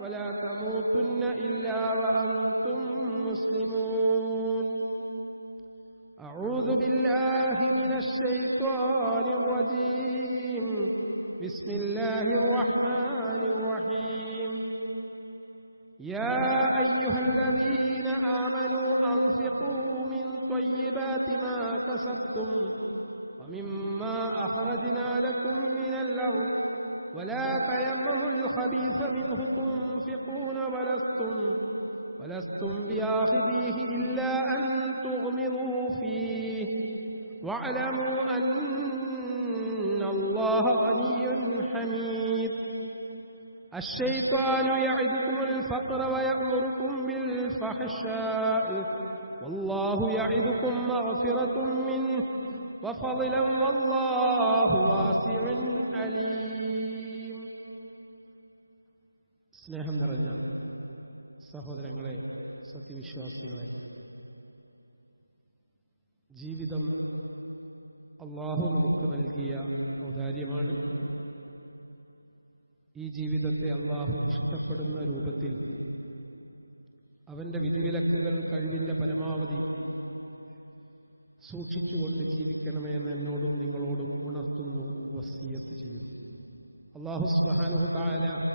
ولا تموتن إلا وأنتم مسلمون. أعوذ بالله من الشيطان الرجيم. بسم الله الرحمن الرحيم. يا أيها الذين آمنوا أنفقوا من طيبات ما كسبتم ومما أخرجنا لكم من الأرض ولا تيمموا الخبيث منه تنفقون ولستم ولستم بآخذيه إلا أن تغمضوا فيه. واعلموا أن الله غني حميد. الشيطان يعدكم الفقر ويأمركم بالفحشاء. والله يعدكم مغفرة منه وفضلا والله واسع عليم. സ്നേഹം നിറഞ്ഞ സഹോദരങ്ങളെ സത്യവിശ്വാസികളെ ജീവിതം അള്ളാഹു നമുക്ക് നൽകിയ ഔദാര്യമാണ്. ഈ ജീവിതത്തെ അള്ളാഹു ഇഷ്ടപ്പെടുന്ന രൂപത്തിൽ അവന്റെ വിധിവിലക്കുകൾ കഴിവിന്റെ പരമാവധി സൂക്ഷിച്ചുകൊണ്ട് ജീവിക്കണമെന്ന് എന്നോടും നിങ്ങളോടും ഉണർത്തുന്നു വസീയത്ത് ചെയ്യുന്നു. അള്ളാഹു സ്വഹാനുഹുതായ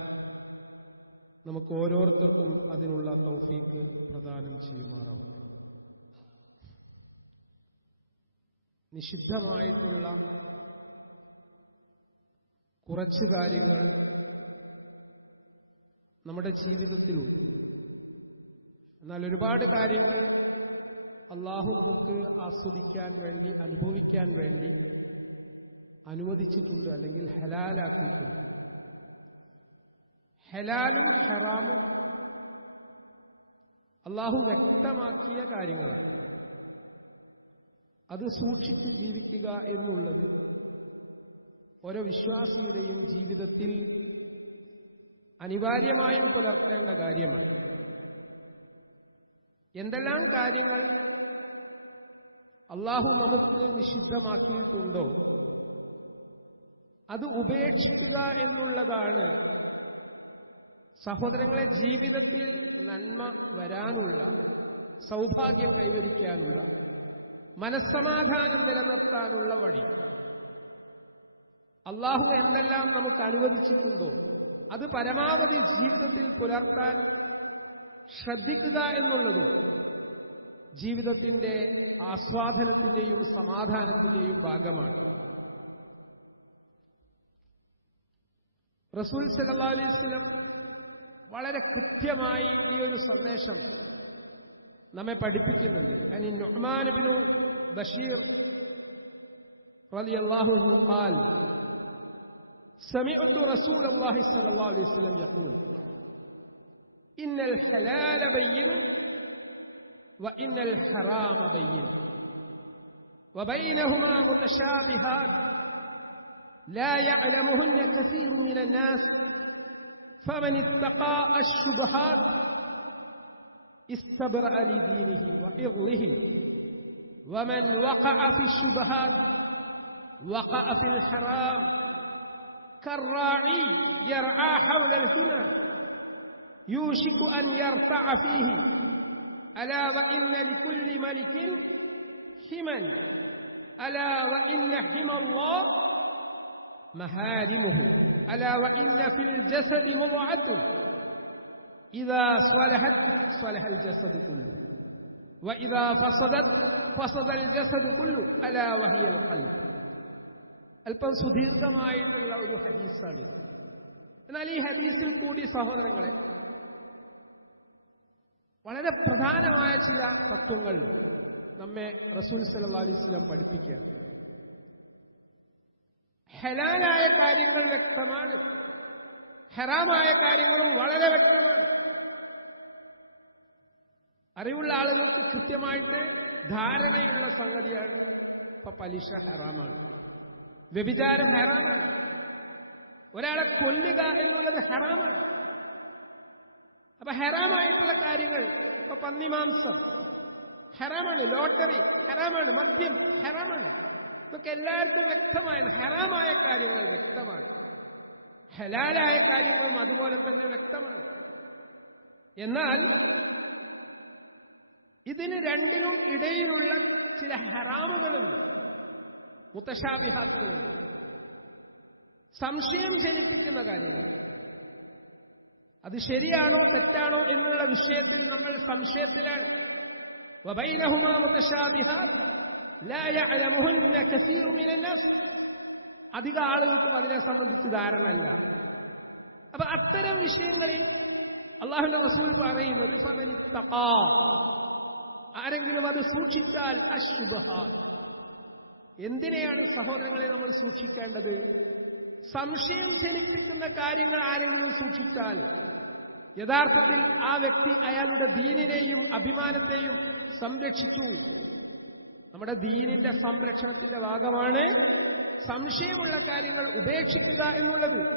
നമുക്ക് ഓരോരുത്തർക്കും അതിനുള്ള തൗഫീക്ക് പ്രദാനം ചെയ്യുമാറാവും നിഷിദ്ധമായിട്ടുള്ള കുറച്ച് കാര്യങ്ങൾ നമ്മുടെ ജീവിതത്തിലുണ്ട്. എന്നാൽ ഒരുപാട് കാര്യങ്ങൾ അള്ളാഹു നമുക്ക് ആസ്വദിക്കാൻ വേണ്ടി അനുഭവിക്കാൻ വേണ്ടി അനുവദിച്ചിട്ടുണ്ട് അല്ലെങ്കിൽ ഹലാലാക്കിയിട്ടുണ്ട്. ഹലാലും ഹറാമും. അള്ളാഹു വ്യക്തമാക്കിയ കാര്യങ്ങളാണ്. അത് സൂക്ഷിച്ച് ജീവിക്കുക എന്നുള്ളത് ഓരോ വിശ്വാസിയുടെയും ജീവിതത്തിൽ അനിവാര്യമായും പുലർത്തേണ്ട കാര്യമാണ്. എന്തെല്ലാം കാര്യങ്ങൾ അള്ളാഹു നമുക്ക് നിഷിദ്ധമാക്കിയിട്ടുണ്ടോ അത് ഉപേക്ഷിക്കുക എന്നുള്ളതാണ് സഹോദരങ്ങളെ ജീവിതത്തിൽ നന്മ വരാനുള്ള സൗഭാഗ്യം കൈവരിക്കാനുള്ള മനസ്സമാധാനം നിലനിർത്താനുള്ള വഴി. അള്ളാഹു എന്തെല്ലാം നമുക്ക് അനുവദിച്ചിട്ടുണ്ടോ അത് പരമാവധി ജീവിതത്തിൽ പുലർത്താൻ ശ്രദ്ധിക്കുക എന്നുള്ളതും ജീവിതത്തിന്റെ ആസ്വാദനത്തിന്റെയും സമാധാനത്തിന്റെയും ഭാഗമാണ്. റസൂൽ സല്ലാ അലൈവലം വളരെ കൃത്യമായി ഈ ഒരു സന്ദേശം നമ്മെ പഠിപ്പിക്കുന്നുണ്ട് അനി നുഹ്മാനബിനു ബഷീർ റളിയല്ലാഹു അൻഹു ഖാൽ سمعت رسول الله صلى الله عليه وسلم يقول إن الحلال بين وإن الحرام بين وبينهما متشابهات لا يعلمهن كثير من الناس فمن اتقى الشبهات استبرأ لدينه وعرضه ومن وقع في الشبهات وقع في الحرام كالراعي يرعى حول الهمة يوشك أن يرتع فيه. ألا وإن لكل ملك حما ألا وإن حمى الله محارمه ألا وإن في الجسد مضعة إذا صلحت صلح الجسد كله وإذا فسدت فسد الجسد كله ألا وهي القلب അല്പം സുദീർഘമായിട്ടുള്ള ഒരു ഹദീസാണിത് എന്നാൽ ഈ ഹദീസിൽ കൂടി സഹോദരങ്ങളെ വളരെ പ്രധാനമായ ചില തത്വങ്ങൾ നമ്മെ റസൂൽ സല്ലാ അലൈസ്ലാം പഠിപ്പിക്കുക ഹലാലായ കാര്യങ്ങൾ വ്യക്തമാണ്. ഹറാമായ കാര്യങ്ങളും വളരെ വ്യക്തമാണ്. അറിവുള്ള ആളുകൾക്ക് കൃത്യമായിട്ട് ധാരണയുള്ള സംഗതിയാണ് ഇപ്പൊ പലിശ ഹറാമാണ്. വ്യഭിചാരം ഹറാമാണ്. ഒരാളെ കൊല്ലുക എന്നുള്ളത് ഹറാമാണ്. അപ്പൊ ഹറാമായിട്ടുള്ള കാര്യങ്ങൾ ഇപ്പൊ പന്നിമാംസം ഹറാമാണ് ലോട്ടറി ഹറാമാണ് മദ്യം ഹറാമാണ്. ഇതൊക്കെ എല്ലാവർക്കും വ്യക്തമാണ് ഹറാമായ കാര്യങ്ങൾ വ്യക്തമാണ്. ഹലാലായ കാര്യങ്ങളും അതുപോലെ തന്നെ വ്യക്തമാണ്. എന്നാൽ ഇതിന് രണ്ടിനും ഇടയിലുള്ള ചില ഹറാമുകളുണ്ട്. മുത്തശാബിഹാത്തുകളുണ്ട്. സംശയം ജനിപ്പിക്കുന്ന കാര്യങ്ങൾ. അത് ശരിയാണോ തെറ്റാണോ എന്നുള്ള വിഷയത്തിൽ നമ്മൾ സംശയത്തിലാണ്. വബൈനഹുമാ മുത്തശാബിഹാത്ത് അധിക ആളുകൾക്കും അതിനെ സംബന്ധിച്ച് ധാരണല്ല അപ്പൊ അത്തരം വിഷയങ്ങളിൽ അള്ളാഹുന്റെ റസൂൽ പറയുന്നത് ആരെങ്കിലും അത് സൂക്ഷിച്ചാൽ അശുഭ എന്തിനെയാണ് സഹോദരങ്ങളെ നമ്മൾ സൂക്ഷിക്കേണ്ടത്? സംശയം ജനിപ്പിക്കുന്ന കാര്യങ്ങൾ ആരെങ്കിലും സൂക്ഷിച്ചാൽ യഥാർത്ഥത്തിൽ ആ വ്യക്തി അയാളുടെ ദീനിനെയും അഭിമാനത്തെയും സംരക്ഷിച്ചു. നമ്മുടെ ദീനിന്റെ സംരക്ഷണത്തിന്റെ ഭാഗമാണ് സംശയമുള്ള കാര്യങ്ങൾ ഉപേക്ഷിക്കുക എന്നുള്ളത്.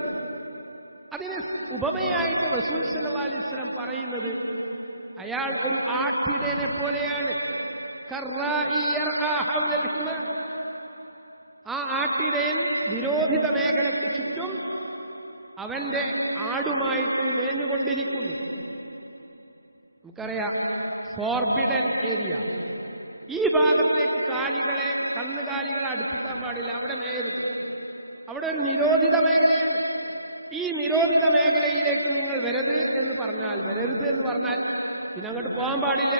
അതിന് ഉപമയായിട്ട് റസൂൽ സലിസ്ലം പറയുന്നത് അയാൾ ഒരു ആട്ടിടേനെ പോലെയാണ്. ആ ആട്ടിടയൻ നിരോധിത മേഖലയ്ക്ക് ചുറ്റും അവന്റെ ആടുമായിട്ട് മേഞ്ഞുകൊണ്ടിരിക്കുന്നു. നമുക്കറിയാം ഫോർബിഡൻ ഏരിയ. ഈ ഭാഗത്തേക്ക് കാലികളെ കന്നുകാലികളെ അടുപ്പിക്കാൻ പാടില്ല. അവിടെ മേയരുത് അവിടെ ഒരു നിരോധിത മേഖലയാണ് ഈ നിരോധിത മേഖലയിലേക്ക് നിങ്ങൾ വരരുത് എന്ന് പറഞ്ഞാൽ വരരുത് എന്ന് പറഞ്ഞാൽ പിന്നെ അങ്ങോട്ട് പോകാൻ പാടില്ല.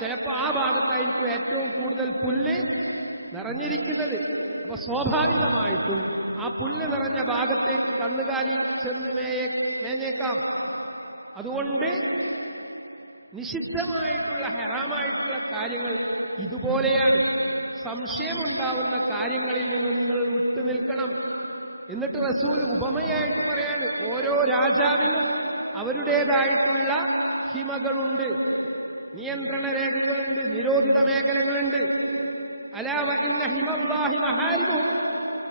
ചിലപ്പോൾ ആ ഭാഗത്തായിരിക്കും ഏറ്റവും കൂടുതൽ പുല്ല് നിറഞ്ഞിരിക്കുന്നത്. അപ്പൊ സ്വാഭാവികമായിട്ടും ആ പുല്ല് നിറഞ്ഞ ഭാഗത്തേക്ക് കന്നുകാലി ചെന്ന് മേയേക്കാം അതുകൊണ്ട് നിഷിദ്ധമായിട്ടുള്ള ഹെറാമായിട്ടുള്ള കാര്യങ്ങൾ ഇതുപോലെയാണ്. സംശയമുണ്ടാവുന്ന കാര്യങ്ങളിൽ നിന്ന് നിങ്ങൾ വിട്ടുനിൽക്കണം. എന്നിട്ട് റസൂൽ ഉപമയായിട്ട് പറയാണ് ഓരോ രാജാവിനും അവരുടേതായിട്ടുള്ള ഹിമകളുണ്ട് നിയന്ത്രണ രേഖകളുണ്ട് നിരോധിത മേഖലകളുണ്ട്. അലാവ ഇന്ന ഹിമല്ലാഹി മഹാരിമു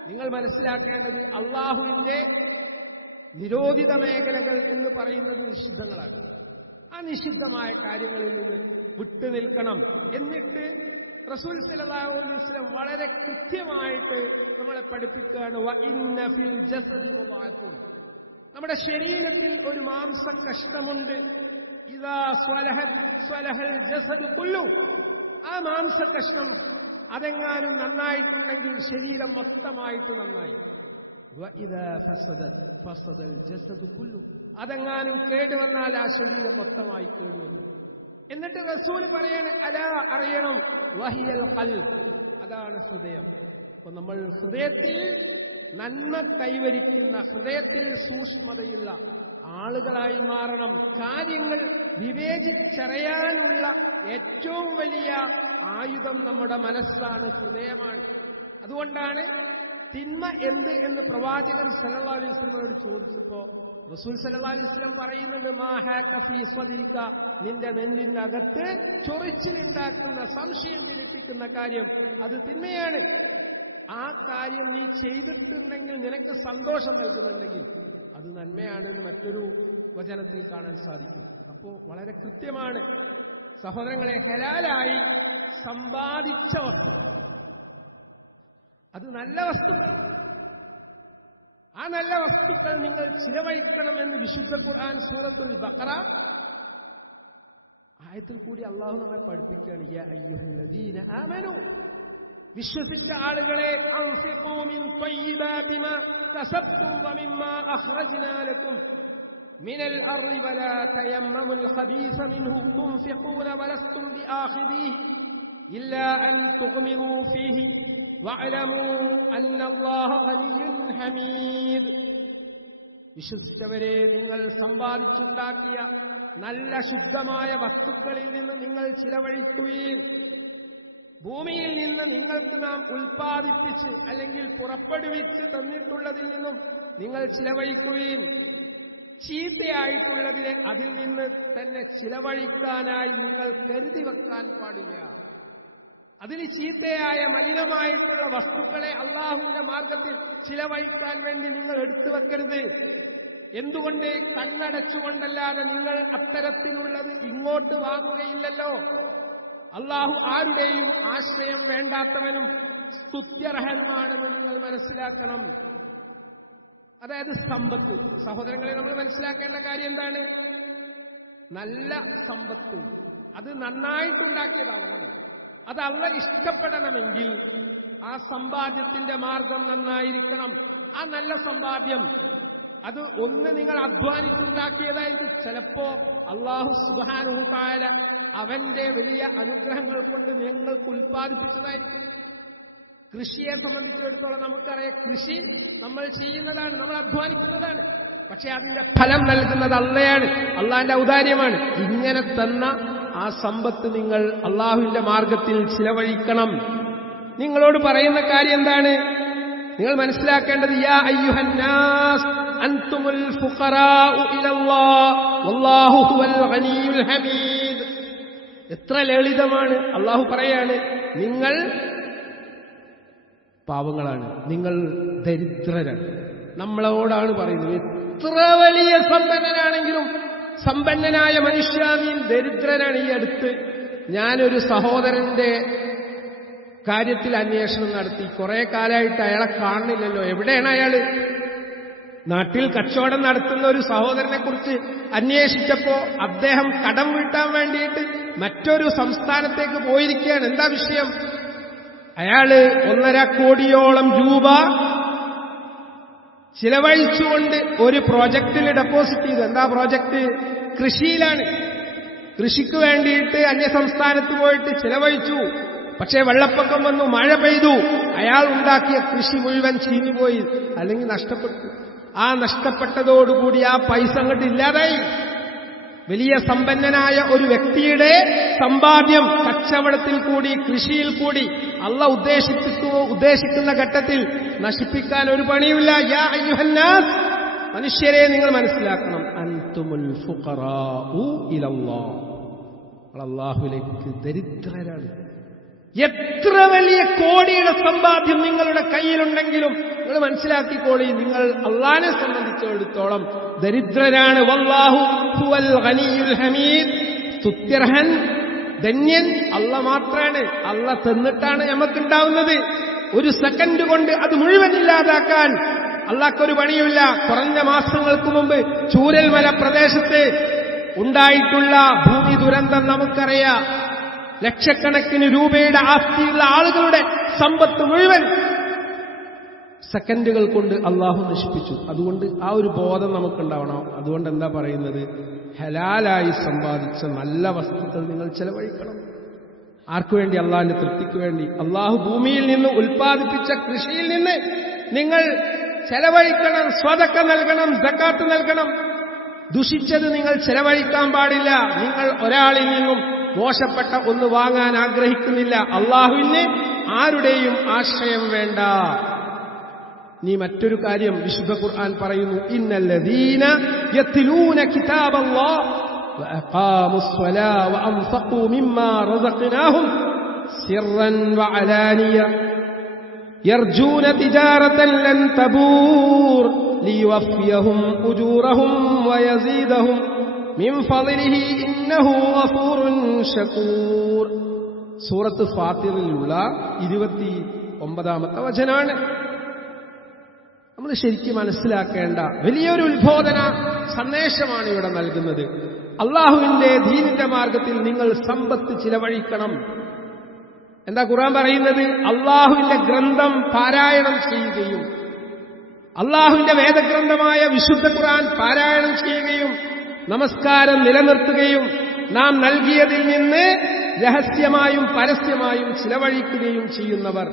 നിങ്ങൾ മനസ്സിലാക്കേണ്ടത് അള്ളാഹുവിന്റെ നിരോധിത മേഖലകൾ എന്ന് പറയുന്നത് നിഷിദ്ധങ്ങളാണ്. ആ നിഷിദ്ധമായ കാര്യങ്ങളിൽ നിന്ന് വിട്ടുനിൽക്കണം. എന്നിട്ട് റസൂൽ വസല്ലം വളരെ കൃത്യമായിട്ട് നമ്മളെ പഠിപ്പിക്കുകയാണ്. നമ്മുടെ ശരീരത്തിൽ ഒരു മാംസ കഷ്ടമുണ്ട് ഇതാ സ്വലഹ സ്വലഹൽ ജസദ് കുല്ലു. ആ മാംസ കഷ്ണം അതെങ്ങാനും നന്നായിട്ടുണ്ടെങ്കിൽ ശരീരം മൊത്തമായിട്ട് നന്നായി. ഫസദൽ ജസദ് കുല്ലു. അതെങ്ങാനും കേടുവന്നാൽ ആ ശരീരം മൊത്തമായി കേടുവന്നു എന്നിട്ട് റസൂൽ പറയാണ് അല അറിയണം. വഹിയൽ ഖൽബ്. അതാണ് ഹൃദയം. അപ്പൊ നമ്മൾ ഹൃദയത്തിൽ നന്മ കൈവരിക്കുന്ന ഹൃദയത്തിൽ സൂക്ഷ്മതയുള്ള ആളുകളായി മാറണം. കാര്യങ്ങൾ വിവേചിച്ചറിയാനുള്ള ഏറ്റവും വലിയ ആയുധം നമ്മുടെ മനസ്സാണ് ഹൃദയമാണ്. അതുകൊണ്ടാണ് തിന്മ എന്ത് എന്ന് പ്രവാചകൻ സല്ലല്ലാഹു അലൈഹി സ്വലമയോട് ചോദിച്ചപ്പോ റസൂൽ സല്ലാ അലൈഹി വസല്ലം പറയുന്നുണ്ട് മാ ഹാക ഫീ സ്വദിരിക നിന്റെ നെഞ്ചിന്റെ അകത്ത് ചൊറിച്ചിലുണ്ടാക്കുന്ന സംശയം ജനിപ്പിക്കുന്ന കാര്യം അത് തിന്മയാണ്. ആ കാര്യം നീ ചെയ്തിട്ടുണ്ടെങ്കിൽ നിനക്ക് സന്തോഷം നൽകുന്നുണ്ടെങ്കിൽ അത് നന്മയാണെന്ന് മറ്റൊരു വചനത്തിൽ കാണാൻ സാധിക്കും. അപ്പോ വളരെ കൃത്യമാണ് സഹോദരങ്ങളെ ഹലാലായി സമ്പാദിച്ചവർ. അത് നല്ല വസ്തുക്കൾ ആ നല്ല വസ്തുക്കൾ നിങ്ങൾ ചിലവഴിക്കണമെന്ന് വിശുദ്ധ ഖുർആൻ സൂറത്തുൽ ബഖറ ആയത്തിൽ കൂടി അള്ളാഹു നമ്മെ പഠിപ്പിക്കുകയാണ് യാ അയ്യുഹല്ലദീന ആമനു വിശ്വസിച്ച ആളുകളെ അൻഫിഖൂ മിൻ ത്വയ്യിബാതി മാ കസബ്തും വമിമ്മാ അഖ്റജ്നാ ലക്കും من الأرض ولا تيمموا الخبيث منه تنفقون ولستم بآخذيه إلا أن تغمضوا فيه ഹമീദ്. വിശ്വസിച്ചവരെ നിങ്ങൾ സമ്പാദിച്ചുണ്ടാക്കിയ നല്ല ശുദ്ധമായ വസ്തുക്കളിൽ നിന്ന് നിങ്ങൾ ചിലവഴിക്കുകയും ഭൂമിയിൽ നിന്ന് നിങ്ങൾക്ക് നാം ഉൽപ്പാദിപ്പിച്ച് അല്ലെങ്കിൽ പുറപ്പെടുവിച്ച് തന്നിട്ടുള്ളതിൽ നിന്നും നിങ്ങൾ ചിലവഴിക്കുകയും ചീത്തയായിട്ടുള്ളതിനെ അതിൽ നിന്ന് തന്നെ ചിലവഴിക്കാനായി നിങ്ങൾ കരുതി വെക്കാൻ പാടില്ല. അതിന് ചീത്തയായ മലിനമായിട്ടുള്ള വസ്തുക്കളെ അള്ളാഹുവിന്റെ മാർഗത്തിൽ ചിലവഴിക്കാൻ വേണ്ടി നിങ്ങൾ എടുത്തു വെക്കരുത്. എന്തുകൊണ്ട് കണ്ണടച്ചുകൊണ്ടല്ലാതെ നിങ്ങൾ അത്തരത്തിലുള്ളത് ഇങ്ങോട്ട് വാങ്ങുകയില്ലല്ലോ? അള്ളാഹു ആരുടെയും ആശ്രയം വേണ്ടാത്തവനും സ്തുത്യർഹനുമാണെന്ന് നിങ്ങൾ മനസ്സിലാക്കണം. അതായത് സമ്പത്ത്. സഹോദരങ്ങളെ നമ്മൾ മനസ്സിലാക്കേണ്ട കാര്യം എന്താണ്? നല്ല സമ്പത്ത്. അത് നന്നായിട്ടുണ്ടാക്കിയതാവണം അത് അള്ള ഇഷ്ടപ്പെടണമെങ്കിൽ ആ സമ്പാദ്യത്തിന്റെ മാർഗം നന്നായിരിക്കണം. ആ നല്ല സമ്പാദ്യം. അത് ഒന്ന് നിങ്ങൾ അധ്വാനിച്ചുണ്ടാക്കിയതായിരിക്കും. ചിലപ്പോ അള്ളാഹു സുബാനുഹുക്കാല അവന്റെ വലിയ അനുഗ്രഹങ്ങൾ കൊണ്ട് നിങ്ങൾക്ക് ഉൽപ്പാദിപ്പിച്ചതായിരിക്കും. കൃഷിയെ സംബന്ധിച്ചിടത്തോളം നമുക്കറിയാം കൃഷി നമ്മൾ ചെയ്യുന്നതാണ് നമ്മൾ അധ്വാനിക്കുന്നതാണ്. പക്ഷെ അതിന്റെ ഫലം നൽകുന്നത് അള്ളയാണ്. അള്ളാന്റെ ഔദാര്യമാണ്. ഇങ്ങനെ തന്ന ആ സമ്പത്ത് നിങ്ങൾ അള്ളാഹുവിന്റെ മാർഗത്തിൽ ചിലവഴിക്കണം. നിങ്ങളോട് പറയുന്ന കാര്യം എന്താണ്? നിങ്ങൾ മനസ്സിലാക്കേണ്ടത് യാ അയ്യുഹന്നാസ് അൻതുമുൽ ഫുഖറാഉ ഇലല്ലാഹ് വല്ലാഹു ഹുവൽ ഹമീദ്. എത്ര ലളിതമാണ്. അള്ളാഹു പറയാണ് നിങ്ങൾ പാവങ്ങളാണ് നിങ്ങൾ ദരിദ്രരാണ്. നമ്മളോടാണ് പറയുന്നത് എത്ര വലിയ സമ്പന്നനാണെങ്കിലും സമ്പന്നനായ മനുഷ്യാമീൻ ദരിദ്രനാണ് ഈ അടുത്ത്. ഞാനൊരു സഹോദരന്റെ കാര്യത്തിൽ അന്വേഷണം നടത്തി. കുറെ കാലമായിട്ട് അയാളെ കാണുന്നില്ലല്ലോ. എവിടെയാണ് അയാൾ? നാട്ടിൽ കച്ചവടം നടത്തുന്ന ഒരു സഹോദരനെ കുറിച്ച് അന്വേഷിച്ചപ്പോ അദ്ദേഹം കടം വീട്ടാൻ വേണ്ടിയിട്ട് മറ്റൊരു സംസ്ഥാനത്തേക്ക് പോയിരിക്കുകയാണ്. എന്താ വിഷയം? അയാൾ ഒന്നര കോടിയോളം രൂപ ചിലവഴിച്ചുകൊണ്ട് ഒരു പ്രോജക്റ്റിൽ ഡെപ്പോസിറ്റ് ചെയ്തു. എന്താ പ്രോജക്റ്റ് കൃഷിയിലാണ്. കൃഷിക്ക് വേണ്ടിയിട്ട് അന്യസംസ്ഥാനത്ത് പോയിട്ട് ചിലവഴിച്ചു. പക്ഷേ വെള്ളപ്പൊക്കം വന്നു മഴ പെയ്തു. അയാൾ ഉണ്ടാക്കിയ കൃഷി മുഴുവൻ ചീഞ്ഞുപോയി. അല്ലെങ്കിൽ നഷ്ടപ്പെട്ടു. ആ നഷ്ടപ്പെട്ടതോടുകൂടി ആ പൈസ അങ്ങോട്ട് ഇല്ലാതായി. വലിയ സമ്പന്നനായ ഒരു വ്യക്തിയുടെ സമ്പാദ്യം കച്ചവടത്തിൽ കൂടി കൃഷിയിൽ കൂടി അല്ല ഉദ്ദേശിക്കുന്നു ഉദ്ദേശിക്കുന്ന ഘട്ടത്തിൽ നശിപ്പിക്കാൻ ഒരു പണിയുമില്ല. യാ അയ്യുഹന്നാസ് മനുഷ്യരെ നിങ്ങൾ മനസ്സിലാക്കണം. അൻതുമുൽ അള്ളാഹുലേക്ക് ദരിദ്രരാണ്. എത്ര വലിയ കോടിയുടെ സമ്പാദ്യം നിങ്ങളുടെ കയ്യിലുണ്ടെങ്കിലും നിങ്ങൾ മനസ്സിലാക്കിക്കോളി നിങ്ങൾ അള്ളാനെ സംബന്ധിച്ചിടത്തോളം ദരിദ്രരാണ് വല്ലാഹു ഹമീദ്. ധന്യൻ അല്ല മാത്രാണ്. അല്ല തന്നിട്ടാണ് നമുക്കുണ്ടാവുന്നത് ഒരു സെക്കൻഡ് കൊണ്ട് അത് മുഴുവൻ ഇല്ലാതാക്കാൻ അള്ളാക്കൊരു പണിയുമില്ല. കുറഞ്ഞ മാസങ്ങൾക്ക് മുമ്പ് ചൂരൽമല പ്രദേശത്ത് ഉണ്ടായിട്ടുള്ള ഭൂമി ദുരന്തം നമുക്കറിയാം. ലക്ഷക്കണക്കിന് രൂപയുടെ ആസ്തിയുള്ള ആളുകളുടെ സമ്പത്ത് മുഴുവൻ സെക്കൻഡുകൾ കൊണ്ട് അള്ളാഹു നശിപ്പിച്ചു. അതുകൊണ്ട് ആ ഒരു ബോധം നമുക്കുണ്ടാവണം. അതുകൊണ്ട് എന്താ പറയുന്നത്? ഹലാലായി സമ്പാദിച്ച നല്ല വസ്തുക്കൾ നിങ്ങൾ ചെലവഴിക്കണം. ആർക്കു വേണ്ടി? അള്ളാഹിന്റെ തൃപ്തിക്ക് വേണ്ടി. അള്ളാഹു ഭൂമിയിൽ നിന്ന് ഉൽപ്പാദിപ്പിച്ച കൃഷിയിൽ നിന്ന് നിങ്ങൾ ചെലവഴിക്കണം സ്വതക്ക നൽകണം സക്കാത്ത് നൽകണം. ദുഷിച്ചത് നിങ്ങൾ ചെലവഴിക്കാൻ പാടില്ല. നിങ്ങൾ ഒരാളിൽ നിന്നും മോശപ്പെട്ട ഒന്ന് വാങ്ങാൻ ആഗ്രഹിക്കുന്നില്ല അള്ളാഹുവിന് ആരുടെയും ആശ്രയം വേണ്ട നീ മറ്റൊരു കാര്യം വിശുദ്ധ ഖുർആൻ പറയുന്നു ഇന്നല്ലദീന യത്ലൂന കിതാബല്ലാഹ് وأقاموا الصلاة وأنفقوا مما رزقناهم سرا وعلانية يرجون تجارة لن تبور ليوفيهم أجورهم ويزيدهم സൂറത്ത് ഫാത്തിറിലുള്ള ഇരുപത്തി ഒമ്പതാമത്തെ വചനാണ്. നമ്മൾ ശരിക്കും മനസ്സിലാക്കേണ്ട വലിയൊരു ഉത്ബോധന സന്ദേശമാണ് ഇവിടെ നൽകുന്നത്. അള്ളാഹുവിന്റെ ദീനിന്റെ മാർഗത്തിൽ നിങ്ങൾ സമ്പത്ത് ചിലവഴിക്കണം. എന്താ ഖുറാൻ പറയുന്നത്? അള്ളാഹുവിന്റെ ഗ്രന്ഥം പാരായണം ചെയ്യുകയും. അള്ളാഹുവിന്റെ വേദഗ്രന്ഥമായ വിശുദ്ധ ഖുറാൻ പാരായണം ചെയ്യുകയും നമസ്കാരം നിലനിർത്തുകയും നാം നൽകിയതിൽ നിന്ന് രഹസ്യമായും പരസ്യമായും ചിലവഴിക്കുകയും ചെയ്യുന്നവർ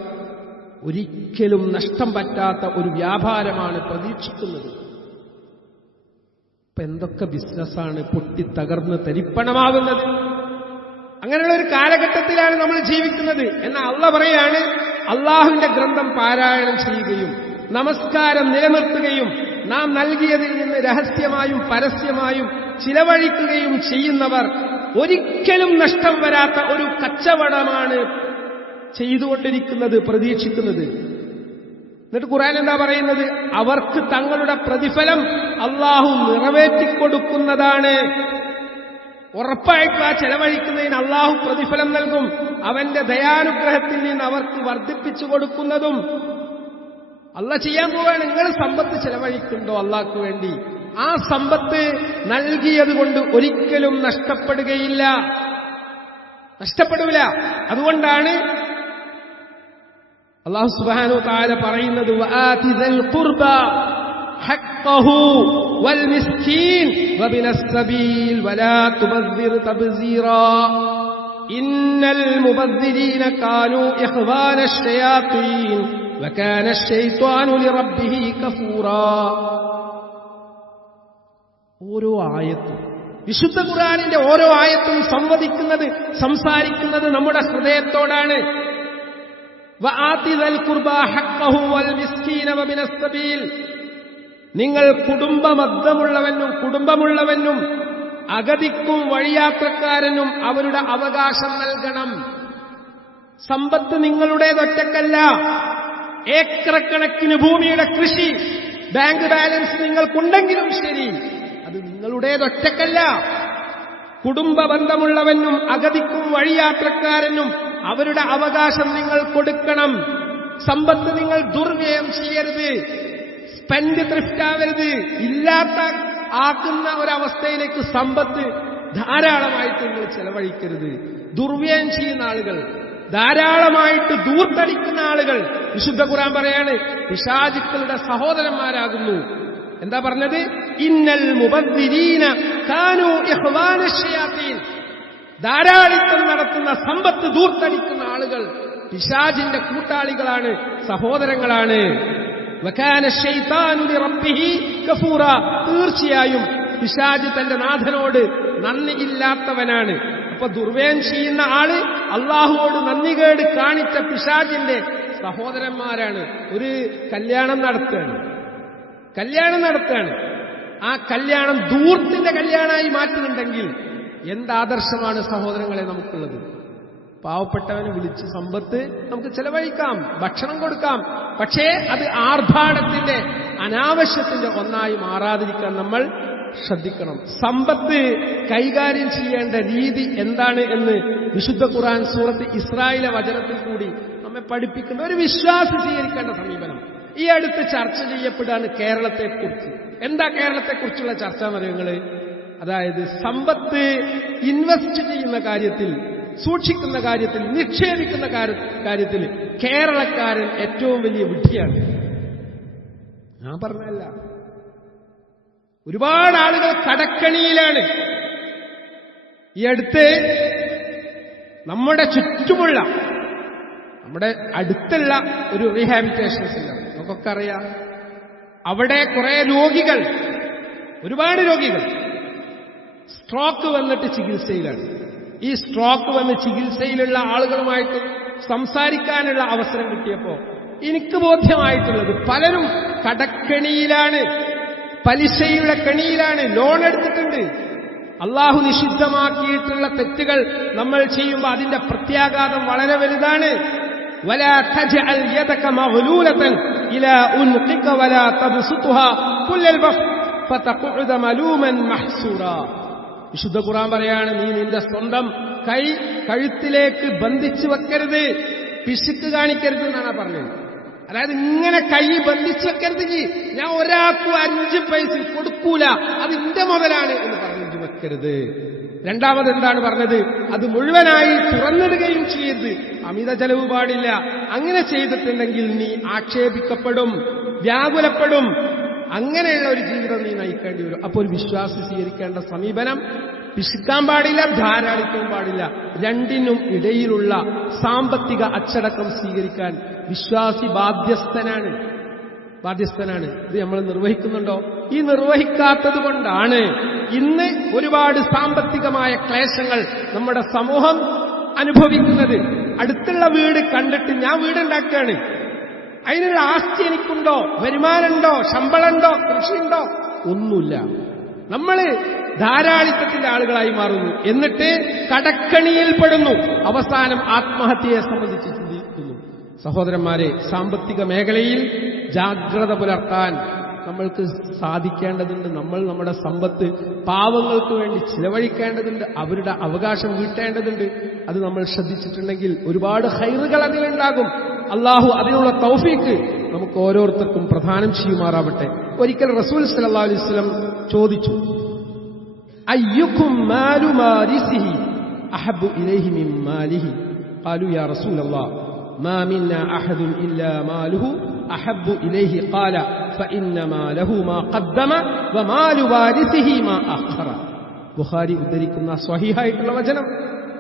ഒരിക്കലും നഷ്ടം പറ്റാത്ത ഒരു വ്യാപാരമാണ് പ്രതീക്ഷിക്കുന്നത്. ഇപ്പൊ എന്തൊക്കെ ബിസിനസ്സാണ് പൊട്ടിത്തകർന്ന് തരിപ്പണമാകുന്നത്? അങ്ങനെയുള്ള ഒരു കാലഘട്ടത്തിലാണ് നമ്മൾ ജീവിക്കുന്നത്. എന്നാൽ അള്ള പറയാണ് അള്ളാഹുവിന്റെ ഗ്രന്ഥം പാരായണം ചെയ്യുകയും നമസ്കാരം നിലനിർത്തുകയും നാം നൽകിയതിൽ നിന്ന് രഹസ്യമായും പരസ്യമായും ചിലവഴിക്കുകയും ചെയ്യുന്നവർ ഒരിക്കലും നഷ്ടം വരാത്ത ഒരു കച്ചവടമാണ് ചെയ്തുകൊണ്ടിരിക്കുന്നത് പ്രതീക്ഷിക്കുന്നത്. എന്നിട്ട് ഖുറാൻ എന്താ പറയുന്നത്? അവർക്ക് തങ്ങളുടെ പ്രതിഫലം അള്ളാഹു നിറവേറ്റിക്കൊടുക്കുന്നതാണ്. ഉറപ്പായിട്ട് ആ ചെലവഴിക്കുന്നതിന് അള്ളാഹു പ്രതിഫലം നൽകും. അവന്റെ ദയാനുഗ്രഹത്തിൽ നിന്ന് അവർക്ക് വർദ്ധിപ്പിച്ചു കൊടുക്കുന്നതും അല്ല ചെയ്യാൻ പോവാണ് നിങ്ങൾ സമ്പത്ത് ചെലവഴിക്കുന്നുണ്ടോ അള്ളാഹ്ക്ക് വേണ്ടി? ആ സമ്പത്ത് നൽകിയത് കൊണ്ട് ഒരിക്കലും നഷ്ടപ്പെടുകയില്ല. നഷ്ടപ്പെടില്ല അതുകൊണ്ടാണ് അള്ളാഹു സുബാനു താര പറയുന്നത് ഇന്നൽ മുബദ്ദിരീന കാനു ഇഹ്വാന ഷയാത്തീൻ السبيل ولا تبذر تبذيرا إن المبذرين كانوا إخوان الشياطين وكان الشيطان لربه كفورا ഓരോ ആയത്തും വിശുദ്ധ ഖുർആാനിന്റെ ഓരോ ആയത്തും സംവദിക്കുന്നത് സംസാരിക്കുന്നത് നമ്മുടെ ഹൃദയത്തോടാണ് നിങ്ങൾ കുടുംബമദ്ദമുള്ളവനും കുടുംബമുള്ളവനും അഗതിക്കും വഴിയാത്രക്കാരനും അവരുടെ അവകാശം നൽകണം സമ്പത്ത് നിങ്ങളുടേതൊറ്റക്കല്ല ഏക്കറക്കണക്കിന് ഭൂമിയുടെ കൃഷി ബാങ്ക് ബാലൻസ് നിങ്ങൾക്കുണ്ടെങ്കിലും ശരി. അത് നിങ്ങളുടേതൊറ്റക്കല്ല കുടുംബ ബന്ധമുള്ളവനും അഗതിക്കും വഴിയാത്രക്കാരനും അവരുടെ അവകാശം നിങ്ങൾ കൊടുക്കണം. സമ്പത്ത് നിങ്ങൾ ദുർവ്യയം ചെയ്യരുത്. സ്പെൻഡ് ത്രിഫ്റ്റ് ഇല്ലാത്ത ആക്കുന്ന ഒരവസ്ഥയിലേക്ക് സമ്പത്ത് ധാരാളമായിട്ട് നിങ്ങൾ ചെലവഴിക്കരുത്. ദുർവ്യയം ചെയ്യുന്ന ആളുകൾ ധാരാളമായിട്ട് ദൂർത്തടിക്കുന്ന ആളുകൾ. വിശുദ്ധ ഖുറാൻ പറയാണ് പിശാചുക്കളുടെ സഹോദരന്മാരാകുന്നു. എന്താ പറഞ്ഞത്? ഇന്നൽ മുബദ്ദിരീന കാനു ധാരാളിത്തം നടത്തുന്ന സമ്പത്ത് ദൂർത്തടിക്കുന്ന ആളുകൾ പിശാജിന്റെ കൂട്ടാളികളാണ് സഹോദരങ്ങളാണ്. തീർച്ചയായും പിശാജ് തന്റെ നാഥനോട് നന്ദിയില്ലാത്തവനാണ് അപ്പൊ ദുർവേം ചെയ്യുന്ന ആൾ അള്ളാഹുവോട് നന്ദികേട് കാണിച്ച പിശാജിന്റെ സഹോദരന്മാരാണ്. ഒരു കല്യാണം നടത്തുകയാണ്. കല്യാണം നടത്തുകയാണ്. ആ കല്യാണം ദൂർത്തിന്റെ കല്യാണമായി മാറ്റുന്നുണ്ടെങ്കിൽ എന്താദർശമാണ് സഹോദരങ്ങളെ നമുക്കുള്ളത്? പാവപ്പെട്ടവനെ വിളിച്ച് സമ്പത്ത് നമുക്ക് ചെലവഴിക്കാം ഭക്ഷണം കൊടുക്കാം. പക്ഷേ അത് ആർഭാടത്തിന്റെ അനാവശ്യത്തിന്റെ ഒന്നായി മാറാതിരിക്കാൻ നമ്മൾ ശ്രദ്ധിക്കണം. സമ്പത്ത് കൈകാര്യം ചെയ്യേണ്ട രീതി എന്താണ് എന്ന് വിശുദ്ധ ഖുറാൻ സൂറത്ത് ഇസ്രായേലെ വചനത്തിൽ കൂടി നമ്മെ പഠിപ്പിക്കുന്ന ഒരു വിശ്വാസം സ്വീകരിക്കേണ്ട സമീപനം. ഈ അടുത്ത് ചർച്ച ചെയ്യപ്പെടാണ് കേരളത്തെക്കുറിച്ച്. എന്താ കേരളത്തെക്കുറിച്ചുള്ള ചർച്ച മരങ്ങൾ അതായത് സമ്പത്ത് ഇൻവെസ്റ്റ് ചെയ്യുന്ന കാര്യത്തിൽ സൂക്ഷിക്കുന്ന കാര്യത്തിൽ നിക്ഷേപിക്കുന്ന കാര്യത്തിൽ കേരളക്കാരൻ ഏറ്റവും വലിയ വിഡ്ഢിയാണ്. ഞാൻ പറഞ്ഞല്ല ഒരുപാട് ആളുകൾ കടക്കണിയിലാണ്. ഈ അടുത്ത് നമ്മുടെ ചുറ്റുമുള്ള നമ്മുടെ അടുത്തുള്ള ഒരു റീഹാബിറ്റേഷൻ സെന്റർ നമുക്കൊക്കെ അറിയാം. അവിടെ കുറെ രോഗികൾ ഒരുപാട് രോഗികൾ സ്ട്രോക്ക് വന്നിട്ട് ചികിത്സയിലാണ്. ഈ സ്ട്രോക്ക് വന്ന് ചികിത്സയിലുള്ള ആളുകളുമായിട്ട് സംസാരിക്കാനുള്ള അവസരം കിട്ടിയപ്പോ എനിക്ക് ബോധ്യമായിട്ടുള്ളത് പലരും കടക്കണിയിലാണ്. പലിശയുടെ കണിയിലാണ് ലോൺ എടുത്തിട്ടുണ്ട്. അള്ളാഹു നിഷിദ്ധമാക്കിയിട്ടുള്ള തെറ്റുകൾ നമ്മൾ ചെയ്യുമ്പോൾ അതിന്റെ പ്രത്യാഘാതം വളരെ വലുതാണ്. വിശുദ്ധ ഖുറാൻ പറയാണ് നീ നിന്റെ സ്വന്തം കൈ കഴുത്തിലേക്ക് ബന്ധിച്ചു വെക്കരുത് പിശുക്ക് കാണിക്കരുത് എന്നാണ് പറഞ്ഞത്. അതായത് ഇങ്ങനെ കൈ ബന്ധിച്ചു വെക്കരുത്. ഞാൻ ഒരാൾക്കും അഞ്ച് പൈസ കൊടുക്കൂല. അത് എന്റെ മുതലാണ് എന്ന് പറഞ്ഞു വെക്കരുത്. രണ്ടാമത് എന്താണ് പറഞ്ഞത്? അത് മുഴുവനായി തുറന്നിടുകയും ചെയ്ത് അമിത ചെലവ് പാടില്ല. അങ്ങനെ ചെയ്തിട്ടുണ്ടെങ്കിൽ നീ ആക്ഷേപിക്കപ്പെടും വ്യാകുലപ്പെടും. അങ്ങനെയുള്ള ഒരു ജീവിതം നീ നയിക്കേണ്ടി വരും. അപ്പോൾ വിശ്വാസി സ്വീകരിക്കേണ്ട സമീപനം പിശുക്കാൻ പാടില്ല ധാരാളിക്കാൻ പാടില്ല. രണ്ടിനും ഇടയിലുള്ള സാമ്പത്തിക അച്ചടക്കം സ്വീകരിക്കാൻ വിശ്വാസി ബാധ്യസ്ഥനാണ്. ബാധ്യസ്ഥനാണ്. ഇത് നമ്മൾ നിർവഹിക്കുന്നുണ്ടോ? ഈ നിർവഹിക്കാത്തത് കൊണ്ടാണ് ഇന്ന് ഒരുപാട് സാമ്പത്തികമായ ക്ലേശങ്ങൾ നമ്മുടെ സമൂഹം അനുഭവിക്കുന്നത്. അടുത്തുള്ള വീട് കണ്ടിട്ട് ഞാൻ വീടുണ്ടാക്കുകയാണ്. അതിനുള്ള ആസ്തി എനിക്കുണ്ടോ? വരുമാനമുണ്ടോ? ശമ്പളമുണ്ടോ? കൃഷിയുണ്ടോ? ഒന്നുമില്ല. നമ്മൾ ധാരാളിത്തത്തിന്റെ ആളുകളായി മാറുന്നു. എന്നിട്ട് കടക്കണിയിൽപ്പെടുന്നു അവസാനം ആത്മഹത്യയെ സംബന്ധിച്ച് ചിന്തിക്കുന്നു. സഹോദരന്മാരെ സാമ്പത്തിക മേഖലയിൽ ജാഗ്രത പുലർത്താൻ നമ്മൾക്ക് സാധിക്കേണ്ടതുണ്ട്. നമ്മൾ നമ്മുടെ സമ്പത്ത് പാവങ്ങൾക്ക് വേണ്ടി ചിലവഴിക്കേണ്ടതുണ്ട്. അവരുടെ അവകാശം വീട്ടേണ്ടതുണ്ട്. അത് നമ്മൾ ശ്രദ്ധിച്ചിട്ടുണ്ടെങ്കിൽ ഒരുപാട് ഹൈറുകൾ അതിലുണ്ടാകും. അള്ളാഹു അതിനുള്ള തൗഫീക്ക് നമുക്ക് ഓരോരുത്തർക്കും പ്രധാനം ചെയ്യുമാറാവട്ടെ. ഒരിക്കൽ റസൂൽ സല്ലല്ലാഹു അലൈഹി ചോദിച്ചു അയ്യുക്കും മാലു മാരിസിഹി അഹബ്ബു ഇലൈഹി മിൻ മാലിഹി قالوا يا رسول الله ما منا أحد إلا ماله أحب إليه قال فإن ماله ما قدم ومال وارثه ما أخر ബുഖാരി ഉദ്ധരിക്കുന്ന സ്വഹീഹായിട്ടുള്ള വചനം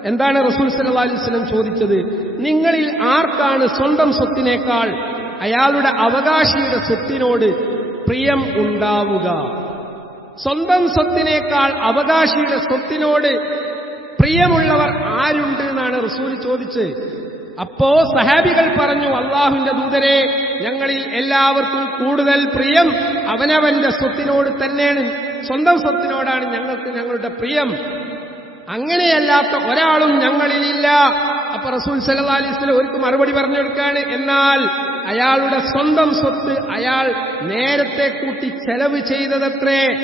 എന്താണ് റസൂൽ സല്ലല്ലാഹു അലൈഹി വസല്ലം ചോദിച്ചത് നിങ്ങളിൽ ആർക്കാണ് സ്വന്തം സ്വത്തിനേക്കാൾ അയാളുടെ അവകാശിയുടെ സ്വത്തിനോട് പ്രിയം ഉണ്ടാവുക സ്വന്തം സ്വത്തിനേക്കാൾ അവകാശിയുടെ സ്വത്തിനോട് പ്രിയമുള്ളവർ ആരുണ്ട് എന്നാണ് റസൂൽ ചോദിച്ച് അപ്പോ സഹാബികൾ പറഞ്ഞു അള്ളാഹുവിന്റെ ദൂതരെ ഞങ്ങളിൽ എല്ലാവർക്കും കൂടുതൽ പ്രിയം അവനവന്റെ സ്വത്തിനോട് തന്നെയാണ്. സ്വന്തം സ്വത്തിനോടാണ് ഞങ്ങൾക്ക് ഞങ്ങളുടെ പ്രിയം. അങ്ങനെയല്ലാത്ത ഒരാളും ഞങ്ങളിലില്ല. അപ്പൊ റസൂൽ സല്ലാ അലൈഹി അവർക്ക് മറുപടി പറഞ്ഞെടുക്കാണ് എന്നാൽ അയാളുടെ സ്വന്തം സ്വത്ത് അയാൾ നേരത്തെ കൂട്ടി ചെലവ് ചെയ്തതത്രേ.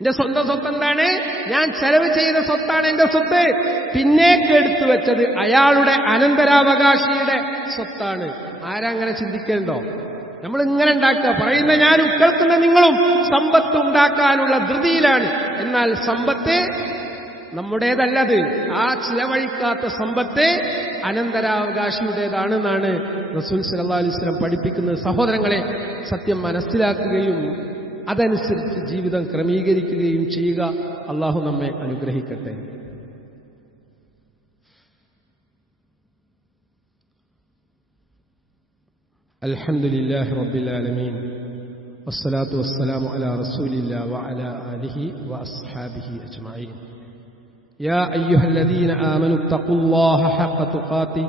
എന്റെ സ്വന്തം സ്വത്ത് എന്താണ് ഞാൻ ചെലവ് ചെയ്ത സ്വത്താണ് എന്റെ സ്വത്ത്. പിന്നെ എടുത്തു വെച്ചത് അയാളുടെ അനന്തരാവകാശിയുടെ സ്വത്താണ്. ആരങ്ങനെ ചിന്തിക്കേണ്ടോ? നമ്മൾ ഇങ്ങനെ ഉണ്ടാക്കുക. പറയുന്ന ഞാനും കേൾക്കുന്ന നിങ്ങളും സമ്പത്ത് ഉണ്ടാക്കാനുള്ള ധൃതിയിലാണ്. എന്നാൽ സമ്പത്ത് നമ്മുടേതല്ലത് ആ ചിലവഴിക്കാത്ത സമ്പത്ത് അനന്തരാവകാശിയുടേതാണെന്നാണ് റസൂൽ സല്ലല്ലാഹു അലൈഹി വസല്ലം പഠിപ്പിക്കുന്നത് സഹോദരങ്ങളെ സത്യം മനസ്സിലാക്കുകയും അതനുസരിച്ച് ജീവിതം ക്രമീകരിക്കുകയും ചെയ്യുക അള്ളാഹു നമ്മെ അനുഗ്രഹിക്കട്ടെ الحمد لله رب العالمين والصلاة والسلام على رسول الله وعلى آله وأصحابه أجمعين يا أيها الذين آمنوا اتقوا الله حق تقاته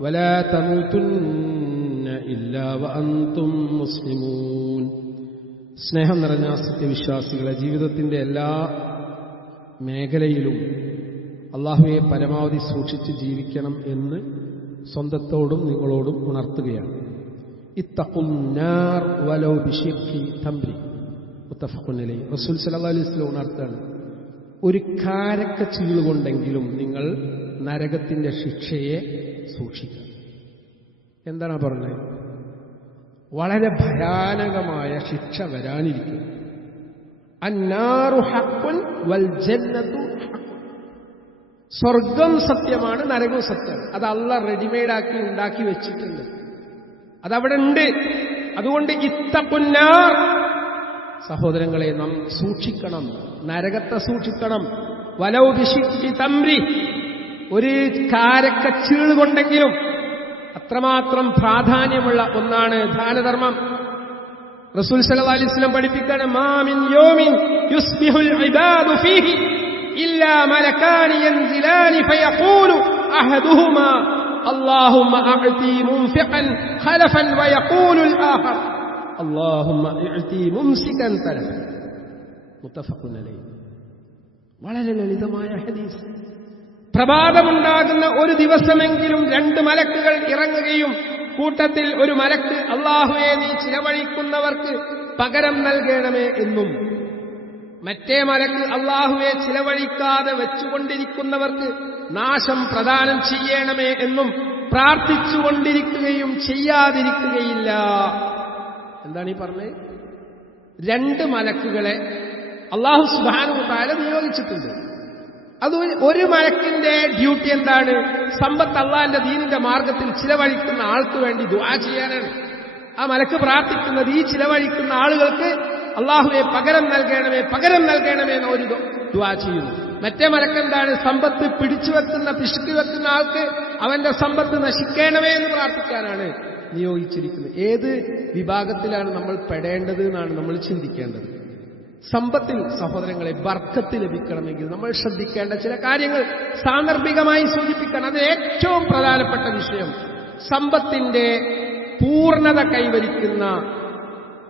ولا تموتن إلا وأنتم مسلمون സ്നേഹം നിറഞ്ഞ സത്യവിശ്വാസികളെ ജീവിതത്തിന്റെ എല്ലാ മേഖലയിലും അള്ളാഹുവെ പരമാവധി സൂക്ഷിച്ച് ജീവിക്കണം എന്ന് സ്വന്തത്തോടും നിങ്ങളോടും ഉണർത്തുകയാണ് ഇത്തഖും നാർ വലൗ ബിശിഖി തംരി മുത്തഫഖുൻ അലൈഹി റസൂൽ സല്ലല്ലാഹു അലൈഹി വസല്ലം ഉണർത്തുകയാണ് ഒരു കാരക്ക ചീളുകൊണ്ടെങ്കിലും നിങ്ങൾ നരകത്തിന്റെ ശിക്ഷയെ സൂക്ഷിക്കുക എന്താണ് പറഞ്ഞത്? വളരെ ഭയാനകമായ ശിക്ഷ വരാനിരിക്കും അന്നാറു ഹക്കുൻ വൽ. സ്വർഗം സത്യമാണ് നരകവും സത്യമാണ് അത് അല്ല റെഡിമെയ്ഡാക്കി ഉണ്ടാക്കി വെച്ചിട്ടുണ്ട്. അതവിടെ ഉണ്ട് അതുകൊണ്ട് ഇത്തപ്പുന്നാർ സഹോദരങ്ങളെ നാം സൂക്ഷിക്കണം നരകത്തെ സൂക്ഷിക്കണം വലൗ വിശിക്കി തമ്രി ഒരു കാരക്ക ചീള് കൊണ്ടെങ്കിലും അത്രമാത്രം പ്രാധാന്യമുള്ള ഒന്നാണ് ദാനധർമ്മം റസൂൽ സല്ലല്ലാഹു അലൈഹി വസല്ലം പഠിപ്പിക്കാണ് മാമിൻ യോമിൻ യുസ്ബിഹുൽ ഇബാദു ഫീഹി ഇല്ലാ മലകാനി യൻസിലാനി ഫയഖൂലു അഹദുഹുമാ اللهم أعطي منفقا خلفا ويقول الآخر വളരെ ലളിതമായ ഹദീസ്. പ്രഭാതമുണ്ടാകുന്ന ഒരു ദിവസമെങ്കിലും രണ്ട് മലക്കുകൾ ഇറങ്ങുകയും കൂട്ടത്തിൽ ഒരു മലക്ക് അള്ളാഹുവെ നീ ചിലവഴിക്കുന്നവർക്ക് പകരം നൽകണമേ എന്നും മറ്റേ മലക്ക് അള്ളാഹുവെ ചിലവഴിക്കാതെ വെച്ചുകൊണ്ടിരിക്കുന്നവർക്ക് നാശം പ്രദാനം ചെയ്യണമേ എന്നും പ്രാർത്ഥിച്ചുകൊണ്ടിരിക്കുകയും ചെയ്യാതിരിക്കുകയില്ല. എന്താണ് ഈ പറഞ്ഞത് രണ്ട് മലക്കുകളെ അള്ളാഹു സുബാനു താല നിയോഗിച്ചിട്ടുണ്ട്. അത് ഒരു- മലക്കിന്റെ ഡ്യൂട്ടി എന്താണ്? സമ്പത്ത് അള്ളാഹിന്റെ ദീനിന്റെ മാർഗത്തിൽ ചിലവഴിക്കുന്ന ആൾക്ക് വേണ്ടി ദുആ ചെയ്യാനാണ്. ആ മലക്ക് പ്രാർത്ഥിക്കുന്നത് ഈ ചിലവഴിക്കുന്ന ആളുകൾക്ക് അള്ളാഹുവെ പകരം നൽകണമേ പകരം നൽകണമേ എന്ന ഒരു ദുആ ചെയ്യുന്നു. മറ്റേ മലക്കെന്താണ് സമ്പത്ത് പിടിച്ചു വെക്കുന്ന പിശുക്കി വെക്കുന്ന ആൾക്ക് അവന്റെ സമ്പത്ത് നശിക്കണമേ എന്ന് പ്രാർത്ഥിക്കാനാണ്. നിയോഗിച്ചിരിക്കുന്നത് ഏത് വിഭാഗത്തിലാണ് നമ്മൾ പെടേണ്ടത് എന്നാണ് നമ്മൾ ചിന്തിക്കേണ്ടത്? സമ്പത്തിൽ സഹോദരങ്ങളെ ബർക്കത്ത് ലഭിക്കണമെങ്കിൽ നമ്മൾ ശ്രദ്ധിക്കേണ്ട ചില കാര്യങ്ങൾ സാന്ദർഭികമായി സൂചിപ്പിക്കണം. അത് ഏറ്റവും പ്രധാനപ്പെട്ട വിഷയം. സമ്പത്തിന്റെ പൂർണത കൈവരിക്കുന്ന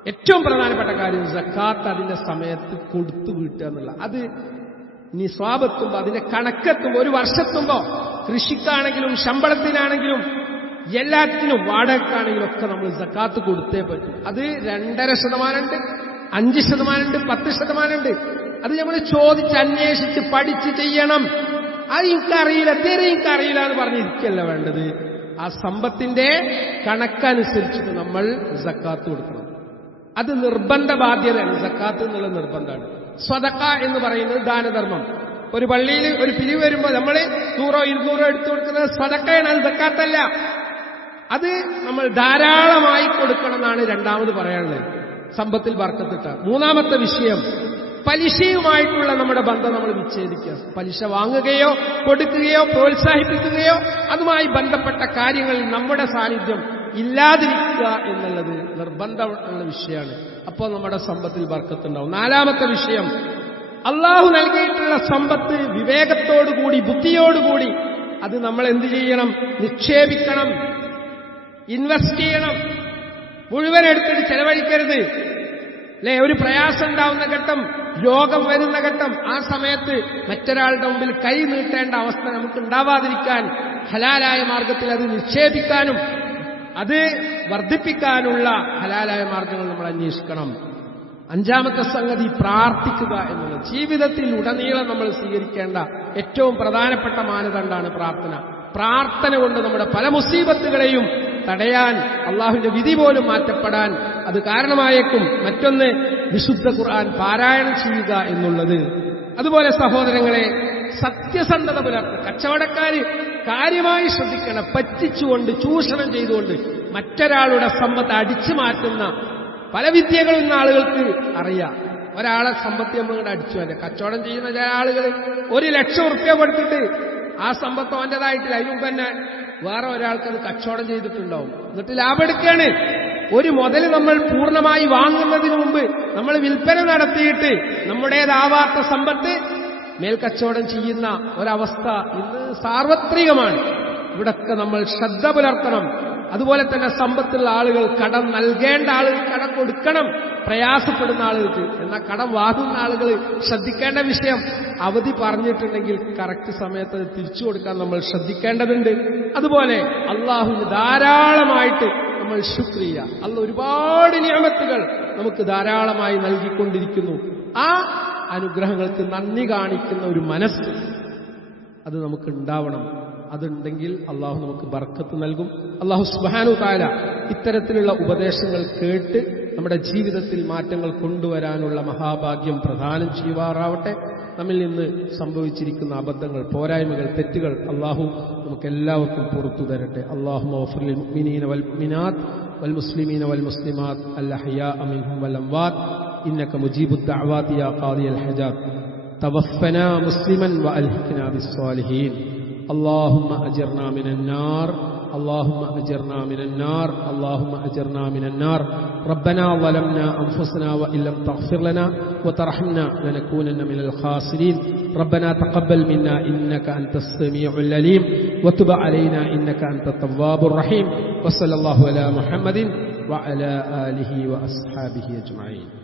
ഏറ്റവും പ്രധാനപ്പെട്ട കാര്യം സക്കാത്ത് അതിന്റെ സമയത്ത് കൊടുത്തു വീട്ടുക എന്നുള്ള അത് നിസ്വാബെത്തുമ്പോ അതിന്റെ കണക്കെത്തുമ്പോ ഒരു വർഷത്തുമ്പോ കൃഷിക്കാണെങ്കിലും ശമ്പളത്തിനാണെങ്കിലും എല്ലാത്തിനും വാടകക്കാണെങ്കിലൊക്കെ നമ്മൾ സക്കാത്ത് കൊടുത്തേ പറ്റും. അത് രണ്ടര ശതമാനമുണ്ട് അഞ്ച് ശതമാനമുണ്ട് പത്ത് ശതമാനമുണ്ട്. അത് നമ്മൾ ചോദിച്ച് അന്വേഷിച്ച് പഠിച്ച് ചെയ്യണം. അത് എനിക്കറിയില്ല തീരെ എനിക്കറിയില്ല എന്ന് പറഞ്ഞിരിക്കല്ല വേണ്ടത്. ആ സമ്പത്തിന്റെ കണക്കനുസരിച്ചിട്ട് നമ്മൾ സക്കാത്ത് കൊടുക്കണം. അത് നിർബന്ധ ബാധ്യതയാണ് സക്കാത്ത് എന്നുള്ള നിർബന്ധമാണ്. സ്വതക്ക എന്ന് പറയുന്നത് ദാനധർമ്മം. ഒരു പള്ളിയിൽ ഒരു പിരിവ് വരുമ്പോൾ നമ്മൾ നൂറോ ഇരുന്നൂറോ എടുത്തു കൊടുക്കുന്നത് സ്വതക്കയാണ് അത് സക്കാത്തല്ല അത് നമ്മൾ ധാരാളമായി കൊടുക്കണം എന്നാണ് രണ്ടാമത് പറയാനുള്ളത്. സമ്പത്തിൽ വർക്കത്തിട്ട. മൂന്നാമത്തെ വിഷയം പലിശയുമായിട്ടുള്ള നമ്മുടെ ബന്ധം നമ്മൾ വിച്ഛേദിക്കുക. പലിശ വാങ്ങുകയോ കൊടുക്കുകയോ പ്രോത്സാഹിപ്പിക്കുകയോ അതുമായി ബന്ധപ്പെട്ട കാര്യങ്ങളിൽ നമ്മുടെ സാന്നിധ്യം ഇല്ലാതിരിക്കുക എന്നുള്ളത് നിർബന്ധമുള്ള വിഷയമാണ്. അപ്പോൾ നമ്മുടെ സമ്പത്തിൽ വർക്കത്തുണ്ടാവും. നാലാമത്തെ വിഷയം അള്ളാഹു നൽകിയിട്ടുള്ള സമ്പത്ത് വിവേകത്തോടുകൂടി ബുദ്ധിയോടുകൂടി അത് നമ്മൾ എന്ത് ചെയ്യണം? നിക്ഷേപിക്കണം. ഇൻവെസ്റ്റ് ചെയ്യണം. മുഴുവൻ എടുത്തിട്ട് ചെലവഴിക്കരുത്. അല്ലെ? ഒരു പ്രയാസം ഉണ്ടാവുന്ന ഘട്ടം രോഗം വരുന്ന ഘട്ടം ആ സമയത്ത് മറ്റൊരാളുടെ മുമ്പിൽ കൈ നീട്ടേണ്ട അവസ്ഥ നമുക്ക് ഉണ്ടാവാതിരിക്കാൻ ഹലാലായ മാർഗത്തിൽ അത് നിക്ഷേപിക്കാനും അത് വർദ്ധിപ്പിക്കാനുള്ള ഹലാലായ മാർഗങ്ങൾ നമ്മൾ അന്വേഷിക്കണം. അഞ്ചാമത്തെ സംഗതി പ്രാർത്ഥിക്കുക എന്നുള്ളത്. ജീവിതത്തിൽ ഉടനീളം നമ്മൾ സ്വീകരിക്കേണ്ട ഏറ്റവും പ്രധാനപ്പെട്ട മാനദണ്ഡമാണ് പ്രാർത്ഥന. പ്രാർത്ഥന കൊണ്ട് നമ്മുടെ പല മുസീബത്തുകളെയും തടയാൻ അള്ളാഹുവിന്റെ വിധി പോലും മാറ്റപ്പെടാൻ അത് കാരണമായേക്കും. മറ്റൊന്ന് വിശുദ്ധ ഖുർആൻ പാരായണം ചെയ്യുക എന്നുള്ളത്. അതുപോലെ സഹോദരങ്ങളെ സത്യസന്ധത പുലർത്തുക കച്ചവടക്കാര് കാര്യമായി ശ്രദ്ധിക്കണം പറ്റിച്ചുകൊണ്ട് ചൂഷണം ചെയ്തുകൊണ്ട് മറ്റൊരാളുടെ സമ്പത്ത് അടിച്ചു മാറ്റുന്ന പല വിദ്യകളും ഇന്ന് ആളുകൾക്ക് അറിയാം. ഒരാളെ സമ്പത്ത് നമ്മൾ അടിച്ചു അല്ലെ കച്ചവടം ചെയ്യുന്ന ചില ആളുകൾ ഒരു ലക്ഷം ഉറുപ്പ്യ കൊടുത്തിട്ട് ആ സമ്പത്ത് അവന്റെതായിട്ടില്ല അതിനും തന്നെ വേറെ ഒരാൾക്ക് അത് കച്ചവടം ചെയ്തിട്ടുണ്ടാവും. എന്നിട്ട് ലാഭം എടുക്കുകയാണ്. ഒരു മുതൽ നമ്മൾ പൂർണമായി വാങ്ങുന്നതിന് മുമ്പ് നമ്മൾ വിൽപ്പന നടത്തിയിട്ട് നമ്മുടേതാവാത്ത സമ്പത്ത് മേൽക്കച്ചവടം ചെയ്യുന്ന ഒരവസ്ഥ ഇന്ന് സാർവത്രികമാണ്. ഇവിടൊക്കെ നമ്മൾ ശ്രദ്ധ പുലർത്തണം. അതുപോലെ തന്നെ സമ്പത്തുള്ള ആളുകൾ കടം നൽകേണ്ട ആളുകൾ കടം കൊടുക്കണം പ്രയാസപ്പെടുന്ന ആളുകൾക്ക്. എന്നാൽ കടം വാങ്ങുന്ന ആളുകൾ ശ്രദ്ധിക്കേണ്ട വിഷയം അവധി പറഞ്ഞിട്ടുണ്ടെങ്കിൽ കറക്റ്റ് സമയത്ത് അത് തിരിച്ചു കൊടുക്കാൻ നമ്മൾ ശ്രദ്ധിക്കേണ്ടതുണ്ട്. അതുപോലെ അള്ളാഹുവിന് ധാരാളമായിട്ട് നമ്മൾ ശുക്രിയ അല്ല ഒരുപാട് നിയമത്തുകൾ നമുക്ക് ധാരാളമായി നൽകിക്കൊണ്ടിരിക്കുന്നു. ആ അനുഗ്രഹങ്ങൾക്ക് നന്ദി കാണിക്കുന്ന ഒരു മനസ്സ് അത് നമുക്ക് ഉണ്ടാവണം. അതുണ്ടെങ്കിൽ അള്ളാഹു നമുക്ക് ബർക്കത്ത് നൽകും അള്ളാഹു സുബാനു താല ഇത്തരത്തിലുള്ള ഉപദേശങ്ങൾ കേട്ട് നമ്മുടെ ജീവിതത്തിൽ മാറ്റങ്ങൾ കൊണ്ടുവരാനുള്ള മഹാഭാഗ്യം പ്രദാനം ചെയ്യുവാറാവട്ടെ നമ്മിൽ നിന്ന് സംഭവിച്ചിരിക്കുന്ന അബദ്ധങ്ങൾ പോരായ്മകൾ തെറ്റുകൾ അള്ളാഹു നമുക്ക് എല്ലാവർക്കും പുറത്തു തരട്ടെ അള്ളാഹു മുഅ്മിനീന വൽ മുഅ്മിനാത്ത് വൽ മുസ്ലിമീന വൽ മുസ്ലിമാത്ത് അൽഅഹ്യാ മിൻഹും വൽ അംവാത്ത് ഇന്നക മുജീബുദ് ദഅവാതി യാ ഖാദിയൽ ഹജാത്ത് توفنا مسلما والحقنا بالصالحين اللهم أجرنا من النار اللهم أجرنا من النار اللهم أجرنا من النار. ربنا ظلمنا أنفسنا وإن لم تغفر لنا وترحمنا لنكونن من الخاسرين. ربنا تقبل منا إنك أنت السميع العليم وتب علينا إنك أنت التواب الرحيم. وصلى الله على محمد وعلى آله وأصحابه أجمعين.